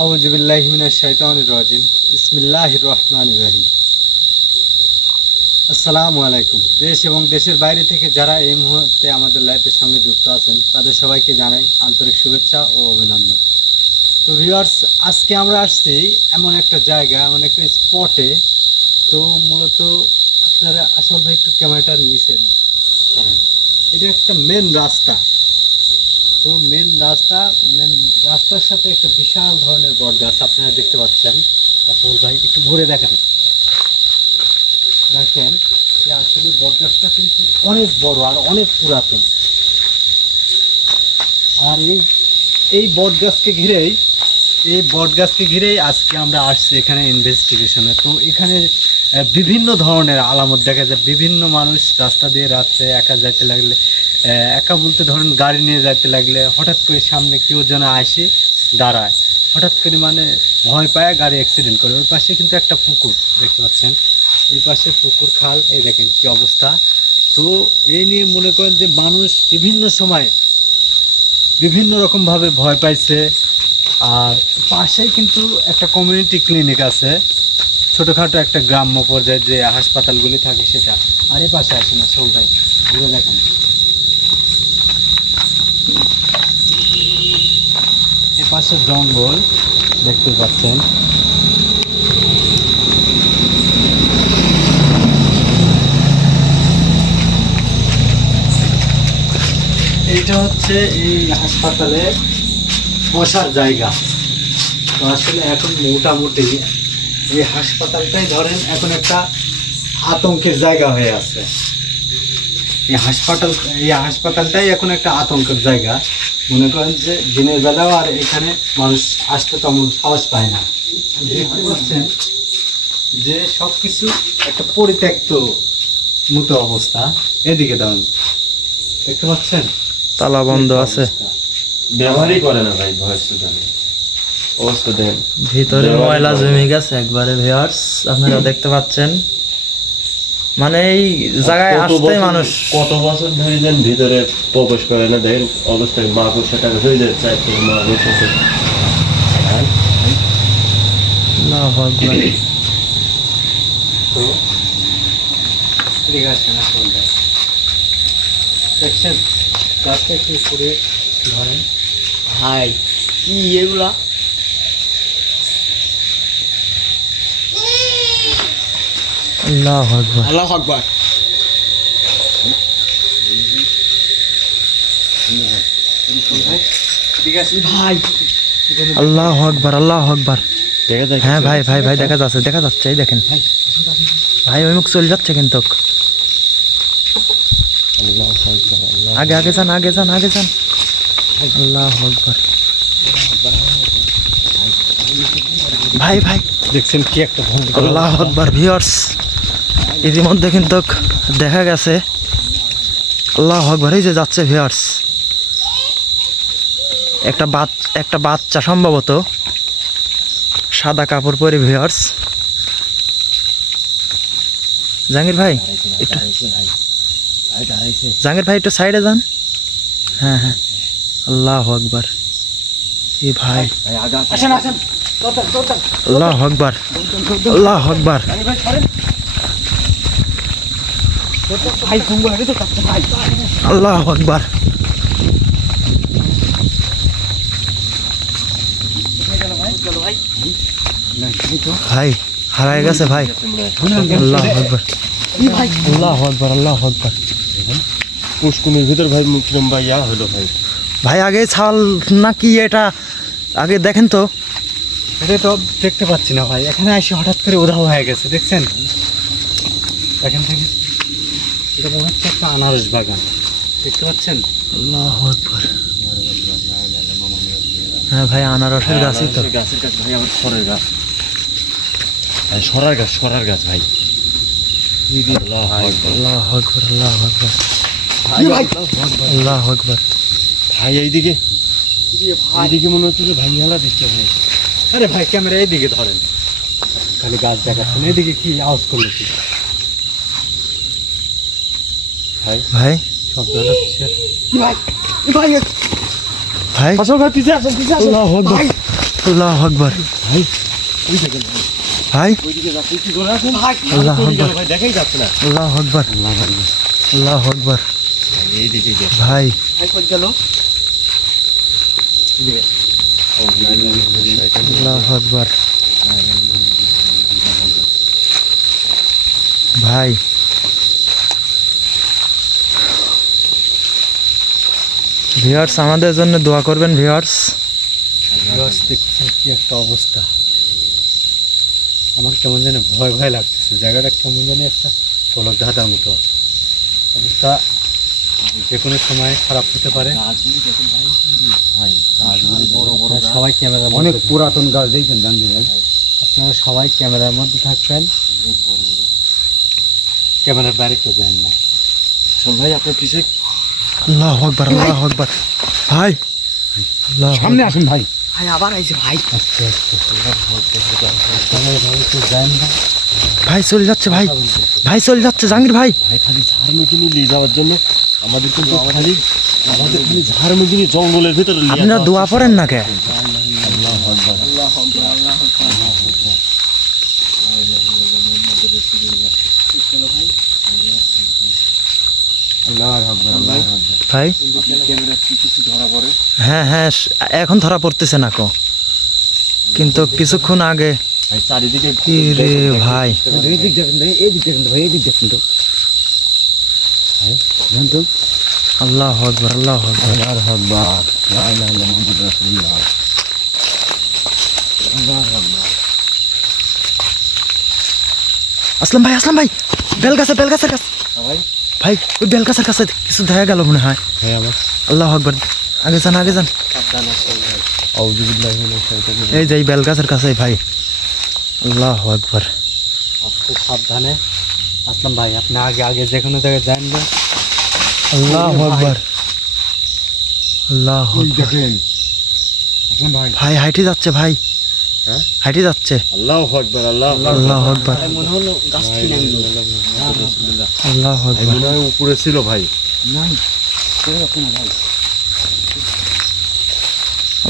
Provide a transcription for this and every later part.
আউযু বিল্লাহি মিনাশ শাইতানির রাজিম। বিসমিল্লাহির রহমানির রহিম। আসসালামু আলাইকুম। দেশ এবং দেশের বাইরে থেকে যারা এই মুহূর্তে আমাদের লাইভের সঙ্গে যুক্ত আছেন তাদের সবাইকে জানাই আন্তরিক শুভেচ্ছা ও অভিনন্দন। তো ভিউয়ার্স, আজকে আমরা আসছি এমন একটা জায়গা, এমন একটা স্পটে। তো মূলত আপনারা আসল ভাই একটু ক্যামেরাটা নিচে ধরেন। এটা একটা মেন রাস্তা। তো মেন রাস্তার সাথে একটা বিশাল ধরনের বট গাছ আপনারা দেখতে পাচ্ছেন। আসল ভাই একটু ঘুরে দেখেন যে আসলে বট গাছটা কিন্তু অনেক বড় আর অনেক পুরাতন। আর এই বট গাছকে ঘিরেই আজকে আমরা আসছি এখানে ইনভেস্টিগেশনে। তো এখানে বিভিন্ন ধরনের আলামত দেখা যায়। বিভিন্ন মানুষ রাস্তা দিয়ে রাত্রে একা যাইতে লাগলে, একা বলতে ধরেন গাড়ি নিয়ে যাইতে লাগলে হঠাৎ করে সামনে কেউ যেন আসে দাঁড়ায়, হঠাৎ করে মানে ভয় পায়, গাড়ি অ্যাক্সিডেন্ট করে। ওই পাশে কিন্তু একটা পুকুর দেখতে পাচ্ছেন, এই পাশে পুকুর খাল, এই দেখেন কি অবস্থা। তো এই নিয়ে মনে করেন যে মানুষ বিভিন্ন সময় বিভিন্ন রকমভাবে ভয় পাইছে। আর পাশেই কিন্তু একটা কমিউনিটি ক্লিনিক আছে, ছোটোখাটো একটা গ্রাম্য পর্যায়ে যে হাসপাতালগুলি থাকে সেটা। আর এ পাশে আসে না সব ভাই, ঘুরে দেখেন। এ পাশে জঙ্গল দেখতে পাচ্ছেন। এইটা হচ্ছে এই হাসপাতালে বসার জায়গা। তো আসলে এখন মোটামুটি এই হাসপাতালটাই ধরেন এখন একটা আতঙ্কের জায়গা হয়ে আছে। এই হাসপাতালটাই এখন একটা আতঙ্কের জায়গা। মনে করেন যে দিনের বেলাও আর এখানে মানুষ আসতে তেমন সাহস পায় না। দেখতে পাচ্ছেন যে সব কিছু একটা পরিত্যক্ত মতো অবস্থা। এদিকে দাঁড়ান, দেখতে পাচ্ছেন তালা বন্ধ আছে, ব্যবহারই করে না ভাই। ভয়েস জানে অবস্থা দেখেন, ভিতরে ময়লা জমে গেছে একবারে। ভিউয়ার্স আপনারা দেখতে পাচ্ছেন, মানে এই জায়গায় আসতে মানুষ কত বছর ধরে যেন ভিতরে প্রবেশ করে না। দেখেন অবস্থায় মা সেটা হয়ে যায়, চাইতে মা বসে। আল্লাহু আকবার। তো ঠিক আছে না, দেখছেন গাছটা একটু করে ধরেন। ভাই কি এগুলা? আল্লাহু আকবার, আল্লাহু আকবার। ভাই আল্লাহু আকবার, আল্লাহু আকবার। দেখা যায়? হ্যাঁ ভাই ভাই ভাই দেখা যাচ্ছে এই দেখেন ভাই, ওই মুখ চলে যাচ্ছে কিন্তু। আগে যান। আল্লাহু আকবার। ভাই ভাই দেখছেন কি একটা ভঙ্গি। আল্লাহু আকবার। ভিউয়ার্স ইতিমধ্যে কিন্তু দেখা গেছে। আল্লাহু আকবার, এই যে যাচ্ছে ভিউয়ার্স, একটা বাচ্চা সম্ভবত সাদা কাপড় পরে। ভিউয়ার্স জাহাঙ্গীর ভাই একটু সাইডে যান। হ্যাঁ আল্লাহু আকবার। এ ভাই আল্লাহু আকবার, আল্লাহু আকবার। আল্লাহু আকবার। ভাই হারায় গেছে ভাই। আল্লাহু আকবার, আল্লাহু আকবার, আল্লাহু আকবার। পুষ্কুনির ভিতর ভাই মুসলিম ভাই হলো ভাই। ভাই আগে ছাল নাকি এটা আগে দেখেন তো। এটা তো দেখতে পাচ্ছি না ভাই, এখানে এসে হঠাৎ করে উধাও হয়ে গেছে। দেখছেন দেখেন, এটা মনে হচ্ছে একটা আনারস বাগান, দেখতে পাচ্ছেন। আল্লাহু আকবার। হ্যাঁ ভাই আনারসের গাছই তো। গাছের গাছ ভাই, আবার সরের গাছ, সরার গাছ ভাই। আল্লাহু আকবার, আল্লাহু আকবার, আল্লাহু আকবার। ভাই এইদিকে মনে হচ্ছে যে ভাঙিয়ালা দিচ্ছে ভাই। আরে ভাই ক্যামেরা এইদিকে ধরেন, খালি গাছ দেখাচ্ছেন। এইদিকে কি আওয়াজ করলো কি ভাই? শব্দ হচ্ছে ভাই আসল ভাই, পিছে আসেন। আল্লাহু আকবার, আল্লাহু আকবার ভাই ওই দেখেন ভাই ওইদিকে যাচ্ছে কি করে আছেন আল্লাহু আকবার ভাই দেখাই যাচ্ছে না আল্লাহু আকবার আল্লাহু আকবার এইদিকে ভাই ভাই কই গেল আল্লাহু আকবার ভাই ভিউয়ার্স আমাদের জন্য দোয়া করবেন ভিউয়ার্স দেখছেন কি একটা অবস্থা, আমার কেমন জানি ভয় ভয় লাগতেছে, জায়গাটা কেমন জানি একটা পলক ধাঁধার মতো অবস্থা, যে কোনো সময় খারাপ হতে পারে। সবাই ক্যামেরার অনেক পুরাতন গাছ দেখছেন জানবেন ভাই, আপনারা সবাই ক্যামেরার মধ্যে থাকবেন, ক্যামেরার বাইরে কেউ যান না। সব ভাই আপনার পিছে আল্লাহু আকবার আল্লাহু আকবার ভাই সামনে আসুন ভাই, ভাই আবার আইছে ভাই আস্তে আস্তে ক্যামেরার বাইরে কেউ যান না। ভাই চলে যাচ্ছে ভাই ভাই চলে যাচ্ছে জাহাঙ্গীর ভাই ভাই খালি ঝাড়মুখী নিয়ে যাওয়ার জন্য আমাদের কিন্তু খালি ঝাড়মুখী নিয়ে জঙ্গলের ভিতরে আপনারা দোয়া পড়েন না কে ভাই হ্যাঁ হ্যাঁ এখন ধরা পড়তেছে না কো, কিন্তু কিছুক্ষণ আগে ভাই চারিদিকে কি রে ভাই এদিক দেখেন ভাই, এদিক দেখেন ভাই, এদিক দেখেন তো ভাই, জান তো আল্লাহু আকবার আল্লাহু আকবার আল্লাহু আকবার, লা ইলাহা ইল্লাল্লাহ মুহাম্মাদুর রাসূলুল্লাহ। আসলাম ভাই বেলগাছের কাছে ভাই ভাই ওই বেলগাছের কাছে কিছু দেখা গেল মনে হয়। ভাই আমার আল্লাহু আকবার আগে যান আউযুবিল্লাহি মিনাশ শাইতানির এই যে এই বেলগাছের কাছে ভাই আল্লাহু আকবার আস্তে সাবধানে। আসলাম ভাই আপনি আগে আগে যে কোনো জায়গায় যান না। আল্লাহু আকবার আল্লাহু আকবার দেখেন আসলাম ভাই, ভাই হাইটে যাচ্ছে ভাই, হ্যাঁ হাইটে যাচ্ছে আল্লাহু আকবার আল্লাহু আকবার মনে হলো গাছ ছিল আল্লাহু ভাই আকবার মনে হয় উপরে ছিল ভাই নাই, কেউ আছে না ভাই।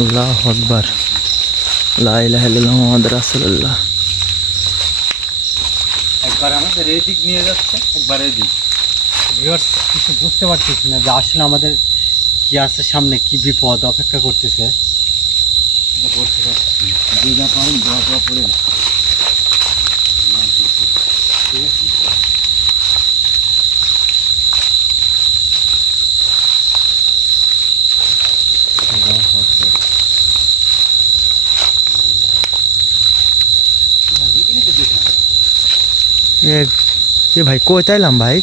আল্লাহু আকবার লা ইলাহা ইল্লাল্লাহ মুহাম্মাদুর রাসূলুল্লাহ। একবার আমাদের এদিক নিয়ে যাচ্ছে, একবার এদিক। ভিউয়ার্স কিছু বুঝতে পারতেছি না যে আসলে আমাদের কি আছে সামনে, কি বিপদ অপেক্ষা করতেছে বলতে পারছি না। যে যা পারেন দোয়া করেন। এ ভাই কই তাইলাম ভাই,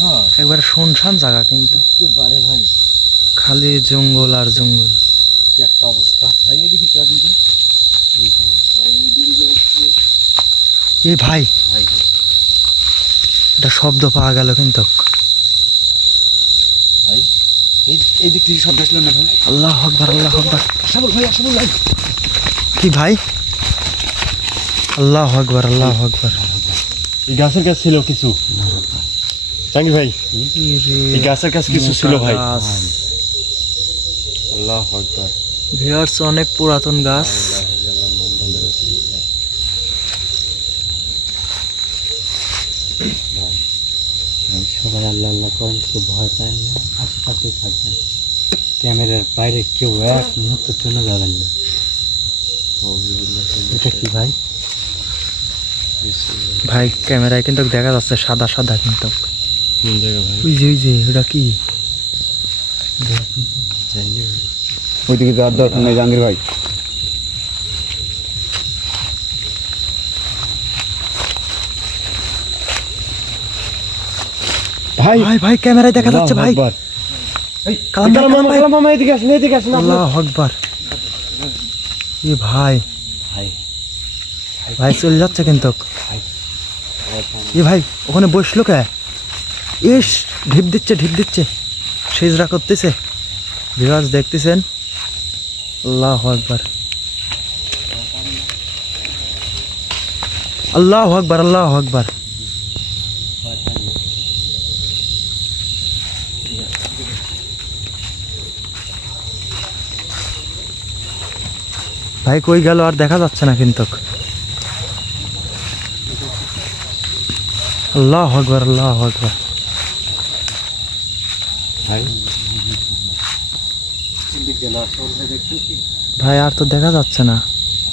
হ্যাঁ একবার শুনশান জায়গা কিন্তু একেবারে ভাই খালি জঙ্গল আর জঙ্গল। কি একটা অবস্থা ভাই, এদিকে কিন্তু এ ভাই ভাই এটা শব্দ পাওয়া গেল কিন্তু ভাই এই দিক থেকে শব্দ আসলো না ভাই। আল্লাহু আকবার আল্লাহু আকবার আশাবুল ভাই, আশাবুল ভাই, কি ভাই আল্লাহু আকবার আল্লাহু আকবার এই গাছের কাছে ছিল কিছু জাহাঙ্গীর ভাই, এই গাছের কাছে কিছু ছিল ভাই আল্লাহু আকবার ভিউয়ার্স অনেক পুরাতন গাছ সবাই আল্লাহ আল্লাহ করেন, কেউ ভয় পায় না, আশেপাশে থাকবেন, ক্যামেরার বাইরে কেউ এক মুহূর্তের জন্য যাবেন না। এটা কি ভাই? ভাই ক্যামেরায় কিন্তু দেখা যাচ্ছে সাদা সাদা কিন্তু কোন জায়গা ভাই ওই যে ওটা কি ওইদিকে যাওয়ার দরকার নেই জাহাঙ্গীর ভাই। ভাই ভাই ভাই ক্যামেরায় দেখা যাচ্ছে ভাই কালাম ভাই, কালাম ভাই। এদিকে আসেন আল্লাহু আকবার এ ভাই ভাই চলে যাচ্ছে কিন্তু এ ভাই ওখানে বসলো কে, ইস ঢিপ দিচ্ছে সেজরা করতেছে। ভিউয়ার্স দেখতেছেন আল্লাহু আকবার আল্লাহু আকবার আল্লাহু আকবার ভাই কই গেল আর দেখা যাচ্ছে না কিন্তু। আল্লাহু আকবার, আল্লাহু আকবার। ভাই ভাই আর তো দেখা যাচ্ছে না।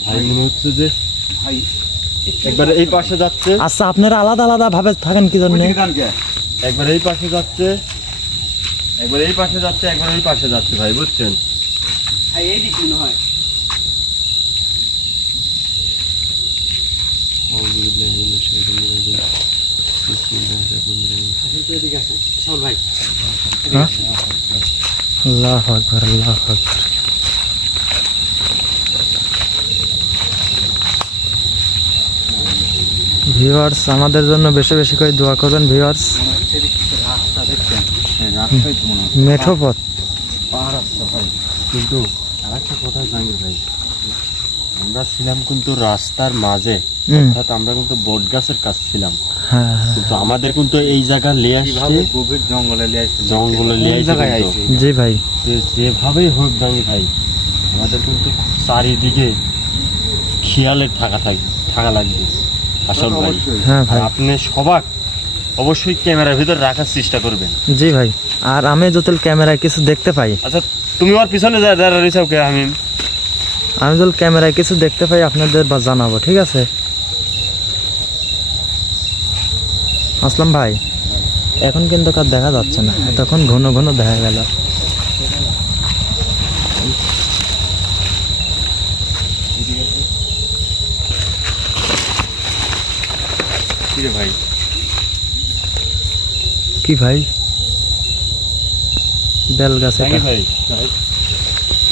ভাই মনে হচ্ছে যে ভাই একবার এই পাশে যাচ্ছে, আচ্ছা আপনারা আলাদা আলাদা ভাবে থাকেন কি জন্য? একবার এই পাশে যাচ্ছে, একবার এই পাশে যাচ্ছে, একবার ওই পাশে যাচ্ছে ভাই, বুঝছেন? আল্লাহু আকবার, আল্লাহু আকবার। ভিউয়ার্স আমাদের জন্য বেশি বেশি করে দোয়া করবেন ভিউয়ার্স। মেঠো পথ। কিন্তু আরেকটা কথা জানি ভাই, আমরা ছিলাম কিন্তু রাস্তার মাঝে, অর্থাৎ আমরা কিন্তু বট গাছের কাছে ছিলাম, হ্যাঁ কিন্তু আমাদের কিন্তু এই জায়গা লিয়ে আসছে গভীর জঙ্গলে জঙ্গলে লিয়ে আসছে। জি ভাই, যেভাবেই হোক জানি ভাই, আমাদের কিন্তু চারিদিকে খেয়ালে থাকা লাগবে আসল ভাই। হ্যাঁ ভাই, আপনি সবাক অবশ্যই ক্যামেরার ভিতর রাখার চেষ্টা করবেন। জি ভাই। আর আমি যত ক্যামেরায় কিছু দেখতে পাই, আচ্ছা তুমি ওর পিছনে দাঁড়া রয়েছে, ওকে আমি যত ক্যামেরায় কিছু দেখতে পাই আপনাদের বা জানাবো, ঠিক আছে? আসলাম ভাই, এখন কিন্তু কার দেখা যাচ্ছে না, তখন ঘন ঘন দেখা গেল। ভাই কি ভাই? বেল গাছে ভাই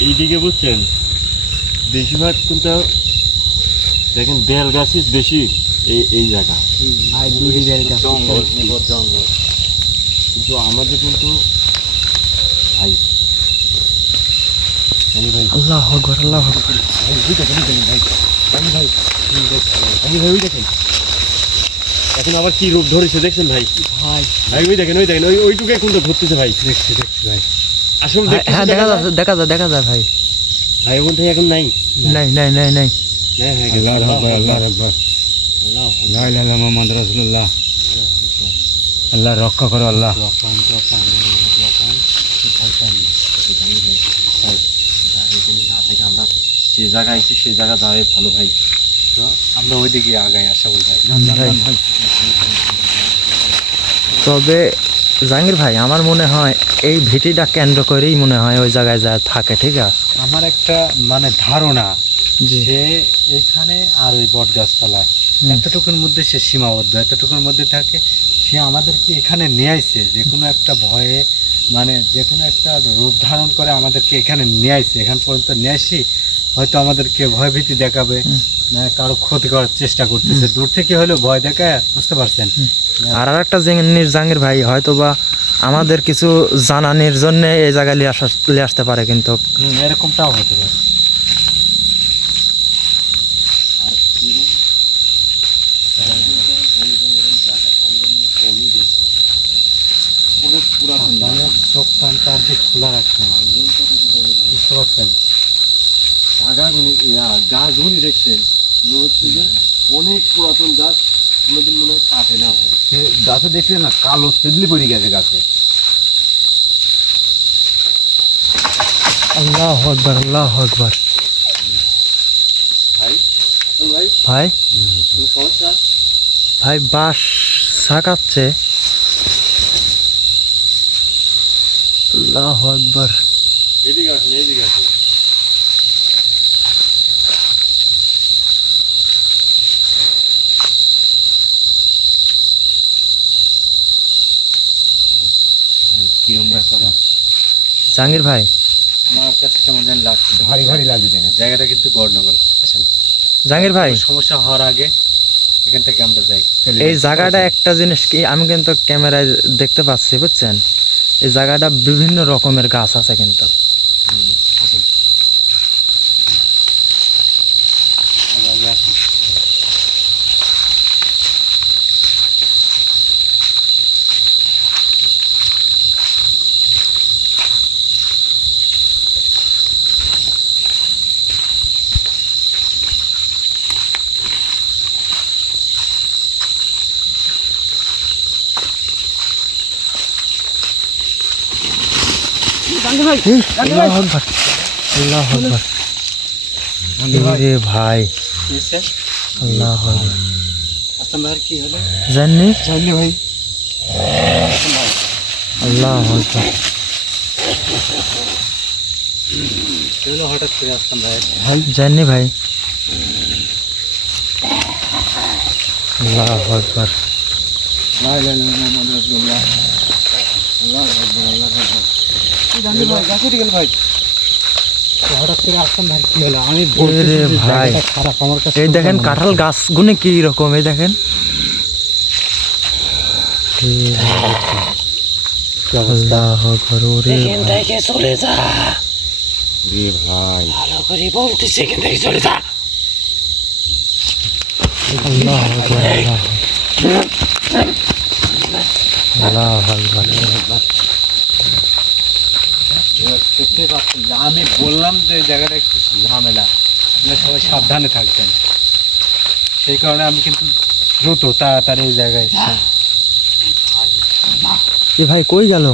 এইদিকে বুঝছেন, বেশিরভাগ কিন্তু দেখেন বেল গাছই বেশি এই জায়গা, জঙ্গল জঙ্গল। কিন্তু আমাদের কিন্তু ভাই আল্লাহু আকবার, আল্লাহু আকবার। এখন আবার কি রূপ ধরেছে দেখছেন ভাই? ভাই ওই দেখেন ওইটুকে কিন্তু ঘুরতেছে ভাই। দেখছি ভাই, আসলে হ্যাঁ দেখা যাচ্ছে, দেখা যায় ভাই। ভাই ওখান থেকে এখন নাই। আল্লাহ রক্ষা করো, আল্লাহ। আমরা যে জায়গায় আছি সেই জায়গা যাওয়াই ভালো ভাই। আমরা ওইদিকে আগাই আশা করি ভাই। তবে জাহাঙ্গীর ভাই আমার মনে হয় এই ভিটিটা কেন্দ্র করেই মনে হয় ওই জায়গায় যা থাকে, ঠিক আছে? আমার একটা মানে ধারণা, জি। সে এখানে আর ওই বট গাছতলায় এতটুকুর মধ্যে সে সীমাবদ্ধ, এতটুকুর মধ্যে থাকে। সে আমাদেরকে এখানে নিয়ে আসছে যে কোনো একটা ভয়ে, মানে যে কোনো একটা রূপ ধারণ করে আমাদেরকে এখানে নিয়ে আসছে, এখান পর্যন্ত নিয়ে আসি, হয়তো আমাদেরকে ভয়ভীতি দেখাবে, না কারো ক্ষতি করার চেষ্টা করতেছে, দূর থেকে হলেও ভয় দেখায়, বুঝতে পারছেন? আর একটা জিনিস জাহাঙ্গীর ভাই, হয়তো বা আমাদের কিছু জানানির জন্য এই জায়গায় নিয়ে আসতে পারে, কিন্তু এরকমটাও হতে পারে। অনেক পুরাতন, চোখ কান চারদিক খোলা রাখছেন, বুঝতে পারছেন? গাছগুলি দেখছেন, মনে হচ্ছে যে অনেক পুরাতন গাছ, কোনোদিন মনে হয় কাটে না ভাই। গাছে দেখলে না কালো সেদলি পড়ে গেছে গাছে। আল্লাহু আকবার, আল্লাহু আকবার। ভাই ভাই ভাই কোনো সমস্যা? ভাই বাঁশ সাকাচ্ছে। আল্লাহু আকবার। এদিকে আসুন, এদিকে আসুন। জাহাঙ্গীর ভাই আমার কাছে কেমন যেন লাগছে, ভারী ভারী লাগছে না, জায়গাটা কিন্তু গন্ডগোল। আসেন জাহাঙ্গীর ভাই, সমস্যা হওয়ার আগে এখান থেকে আমরা যাই। এই জায়গাটা একটা জিনিস কি আমি কিন্তু ক্যামেরায় দেখতে পাচ্ছি, বুঝছেন? এই জায়গাটা বিভিন্ন রকমের গাছ আছে কিন্তু। আসেন আসেন। এই, আল্লাহু আকবার, আল্লাহু আকবার। রে ভাই, আল্লাহু আকবার। আসলাম ভাই কি হলো? জাননি জানলি ভাই? আল্লাহু আকবার। কি হলো হঠাৎ করে আসলাম ভাই? জাননি ভাই। আল্লাহু আকবার। হঠাৎ করে আসলাম ভাই কি হলো? আমি রে ভাই, খারাপ আমার কাছে। এই দেখেন কাঁঠাল গাছ গুনে কি রকম, এই দেখেন। আল্লাহু আকবার। ওরে থেকে চলে যা, রে ভাই, ভালো করে বলতেছে এখান থেকে চলে যা। আল্লাহু আকবার, আল্লাহু আকবার। দেখতে পাচ্ছেন যে আমি বললাম যে এই জায়গাটা একটু ঝামেলা, আপনারা সবাই সাবধানে থাকবেন। সেই কারণে আমি কিন্তু দ্রুত তাড়াতাড়ি এই জায়গায় এসেছি। এ ভাই কই গেল?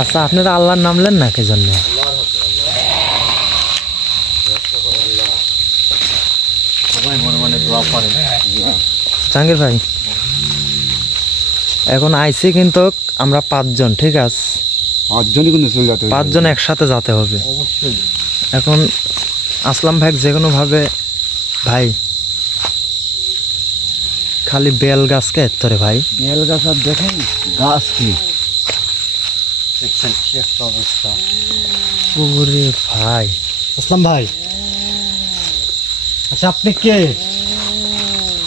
আচ্ছা, আপনারা আল্লাহর নাম নেন না কে জন্য? সবাই মনে মনে দোয়া করেন। জাহাঙ্গীর ভাই, এখন আইসি কিন্তু আমরা 5 জন, ঠিক আছে? 5 জনই কিন্তু চলে যেতে হবে। 5 জন একসাথে যেতে হবে। অবশ্যই এখন আসলাম ভাই যে কোনো ভাবে, ভাই খালি বেল গাছকে এত্তরে ভাই। বেল গাছ আর দেখেন গাছ কি দেখছেন কি একটা অবস্থা। ওরে ভাই, আসলাম ভাই, আচ্ছা আপনি কে?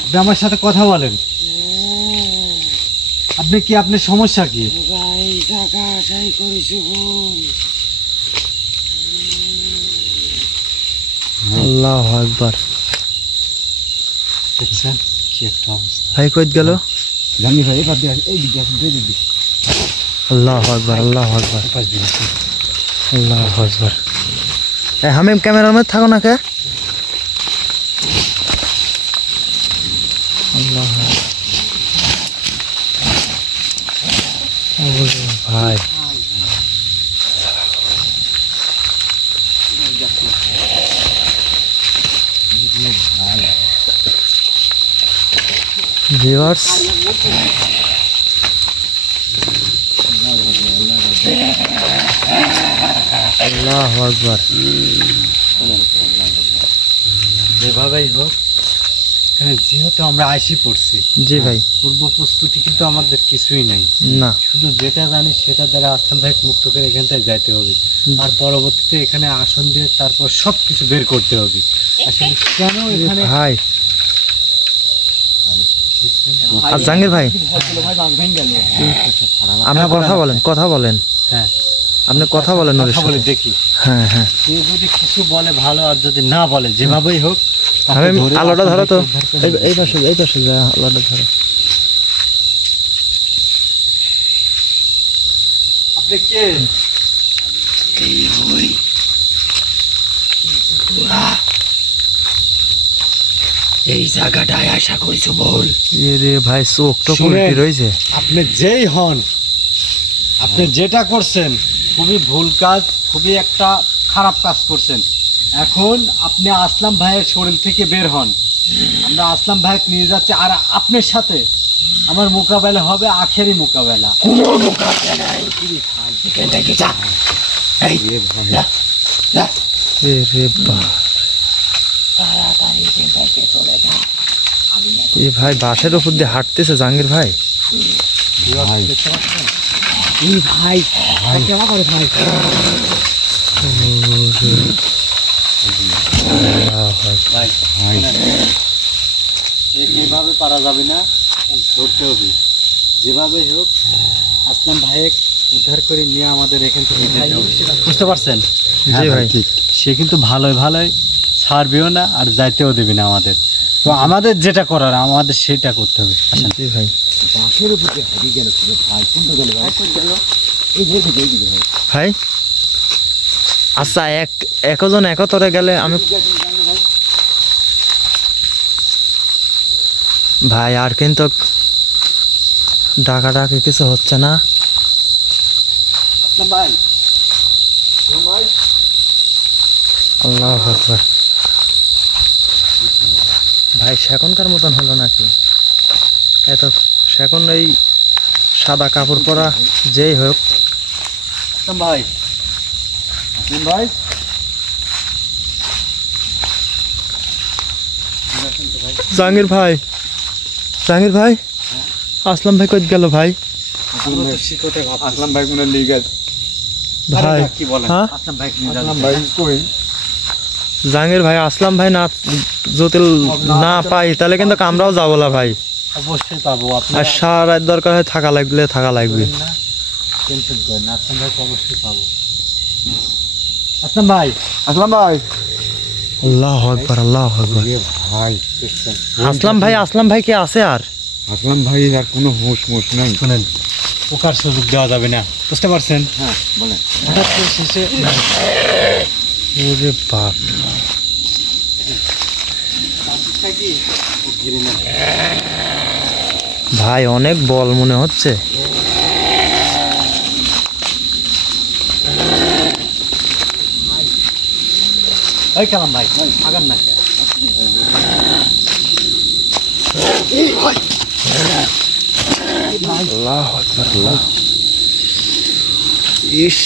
আপনি আমার সাথে কথা বলেন। আপনি কি, আপনার সমস্যা কি? আল্লাহু আকবার। দেখছেন কি একটা অবস্থা। ভাই কই গেল? জানি ভাই, এবার দিয়ে এই দিকে আসুন, এই দিকে। আল্লাহু আকবার, আল্লাহু আকবার, পাশ দিয়ে আসুন। আল্লাহু আকবার। এ হামিম ক্যামেরার মধ্যে থাকো না কে? আল্লাহ, ওরে ভাই, ভিউয়ার্স, আল্লাহু আকবার। যেভাবেই হোক, এখানে যেহেতু আমরা আইসি পড়ছি, জি ভাই। পূর্ব প্রস্তুতি কিন্তু আমাদের কিছুই নেই। না, শুধু যেটা জানি সেটা দ্বারা আসলাম ভাই মুক্ত করে এখান থেকে যাইতে হবে। আর পরবর্তীতে এখানে আসন দিয়ে তারপর সব কিছু বের করতে হবে। আসলে কেন এখানে ভাই। আর জাহাঙ্গীর ভাই, আপনি কথা বলেন, কথা বলেন, হ্যাঁ আপনি কথা বলেন ওর কথা বলে সাথে। দেখি, হ্যাঁ হ্যাঁ, সে যদি কিছু বলে ভালো, আর যদি না বলে যেভাবেই হোক তাকে আমি ধরে আলোটা আসন ধরো তো, থেকে উদ্ধার করে এই পাশে, এই পাশে যা, আলোটা ধরো। আপনি কে? এই জায়গাটায় আশা করেছো বল। এ রে ভাই, চোখ তো শুনেন। উল্টি রয়েছে। আপনি যেই হন, আপনি যেটা করছেন খুবই ভুল কাজ, খুবই একটা খারাপ কাজ করছেন। এখন আপনি আসলাম ভাইয়ের শরীর থেকে বের হন। আমরা আসলাম ভাইকে নিয়ে যাচ্ছি, আর আপনার সাথে আমার মোকাবেলা হবে, আখেরি মোকাবেলা। এ রে বাপ, এ ভাই বাসের উপর দিয়ে হাঁটতেছে জাহাঙ্গীর ভাই। এভাবে পারা যাবে না, ধরতে হবে। যেভাবে হোক আসলাম ভাইয়ের উদ্ধার করে নিয়ে আমাদের এখান থেকে যেতে হবে। বুঝতে পারছেন? জি ভাই, ঠিক। সে কিন্তু ভালোই ভালোই ছাড়বেও না, আর যাইতেও দেবে না আমাদের। তো আমাদের যেটা করার আমাদের সেটা করতে হবে। আসেন। জি ভাই। বাঁশের উপর দিয়ে হারিয়ে গেল ভাই, কোনটা গেল ভাই? এই যে এই দিকে ভাই। ভাই আচ্ছা, একজন একতরে গেলে আমি ভাই আর কিন্তু ডাকাডাকি কিছু হচ্ছে না। আসলাম ভাই, আল্লাহু আকবার। ভাই সেখনকার মতন হলো নাকি? এত সেখন এই সাদা কাপড় পরা যেই হোক। আসলাম ভাই, ভাই জাহাঙ্গীর ভাই, জাহাঙ্গীর ভাই, আসলাম ভাই কই গেল ভাই? আসলাম ভাই কোন লিগ আছে ভাই কি বলেন? হ্যাঁ আসলাম ভাই আসলাম ভাই কই? জাহাঙ্গীর ভাই, আসলাম ভাই না যদি না পাই তাহলে কিন্তু আমরাও যাবো না ভাই। অবশ্যই পাবো। আর আপনারা সারা রাত দরকার হয় থাকা লাগবে, থাকা লাগবে। না, টেনশন করেন না, আসলাম ভাই অবশ্যই পাবো। আসলাম ভাই, আসলাম ভাই, আল্লাহু আকবার, আল্লাহু আকবার। ভাই দেখছেন? আসলাম ভাই, আসলাম ভাই কি আছে আর? আসলাম ভাই আর কোনো হুঁশ মুশ নাই। শুনেন, পোকার সুযোগ দেওয়া যাবে না, বুঝতে পারছেন? হ্যাঁ বলেন। হঠাৎ করে শেষে ওরে বাপ, ভাই অনেক বল মনে হচ্ছে। ওই কালাম ভাই, আগান না কে? আল্লাহু আকবার, আল্লাহ। ইস,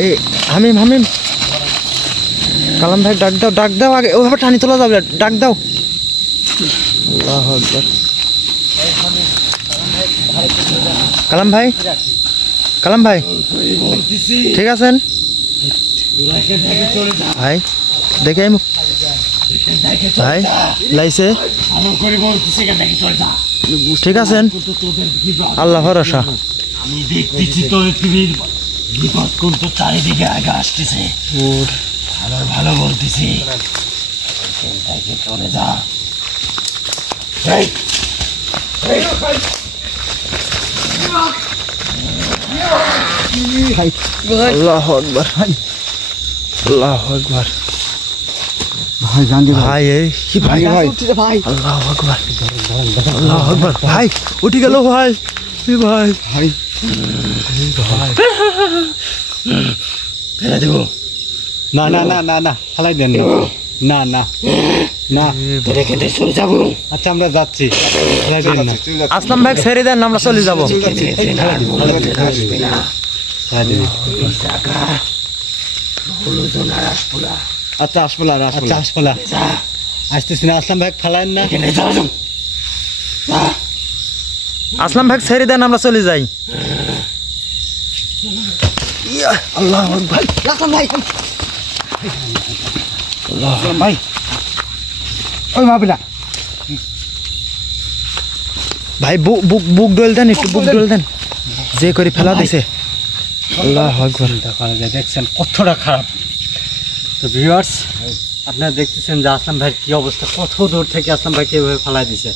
এই হামিম, হামিম, কালাম ভাই ডাক দাও, ডাক দাও, আগে ওইভাবে টানি তোলা যাবে না, ডাক দাও। আল্লাহু আকবার। কালাম ভাই, কালাম ভাই ঠিক আছেন ভাই? দেখে আইমু ভাই, লাইছে ঠিক আছেন? আল্লাহ ভরসা। আমি দেখতেছি তো পৃথিবীর বিপদ কোনটা চারিদিকে আগে আসতেছে। আবার ভালো বলতেছি, এখান থেকে চলে যা। আল্লাহু আকবার, আল্লাহু আকবার। ভাই জাঙ্গি ভাই এই কি ভাই, ভাই আল্লাহু আকবার, আল্লাহু আকবার। ভাই উঠে গেল ভাই, এ ভাই, ভাই ফেলে দেবো। না না না না না, ফালাই দেন না, না না না। রেখে দিয়ে চলে যাবো। আচ্ছা আমরা যাচ্ছি, ফালাই দেন না, আসলাম ভাই ছেড়ে দেন, আমরা চলে যাবো। আসবে না ফালাই দেন। এই জায়গা হলুদ আর আসবো। আচ্ছা আসবলা, আচ্ছা আসবলা, আসতেছি না। আসলাম ভাই ফালাইন না। এখানে যাও। আসলাম ভাই ছেড়ে দেন, আমরা চলে যাই। আল্লাহু আকবার, আসলাম ভাই, আসলাম ভাই ওই মাবিলা ভাই বুক বুক ডল দেন, একটু বুক ডল দেন, যে করে ফেলা দিছে। আল্লাহু আকবার। চিন্তা করা যায়, দেখছেন কতটা খারাপ। তো ভিউয়ার্স, আপনারা দেখতেছেন যে আসলাম ভাইয়ের কি অবস্থা, কত দূর থেকে আসলাম ভাইকে এভাবে ফালাই দিছে।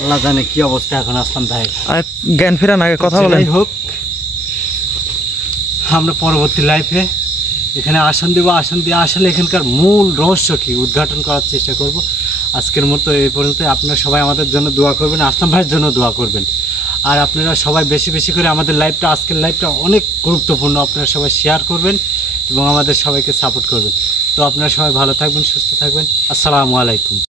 আল্লাহ জানে কি অবস্থা এখন আসলাম ভাইয়ের। আর জ্ঞান ফেরান আগে কথা বলেন। যাই হোক, আমরা পরবর্তী লাইফে এখানে আসন দেবো, আসন দিয়ে আসলে এখানকার মূল রহস্য কি উদ্ঘাটন করার চেষ্টা করব। আজকের মতো এই পর্যন্ত। আপনারা সবাই আমাদের জন্য দোয়া করবেন, আসলাম ভাইয়ের জন্য দোয়া করবেন। আর আপনারা সবাই বেশি বেশি করে আমাদের লাইভটা, আজকের লাইভটা অনেক গুরুত্বপূর্ণ, আপনারা সবাই শেয়ার করবেন এবং আমাদের সবাইকে সাপোর্ট করবেন। তো আপনারা সবাই ভালো থাকবেন, সুস্থ থাকবেন। আসসালামু আলাইকুম।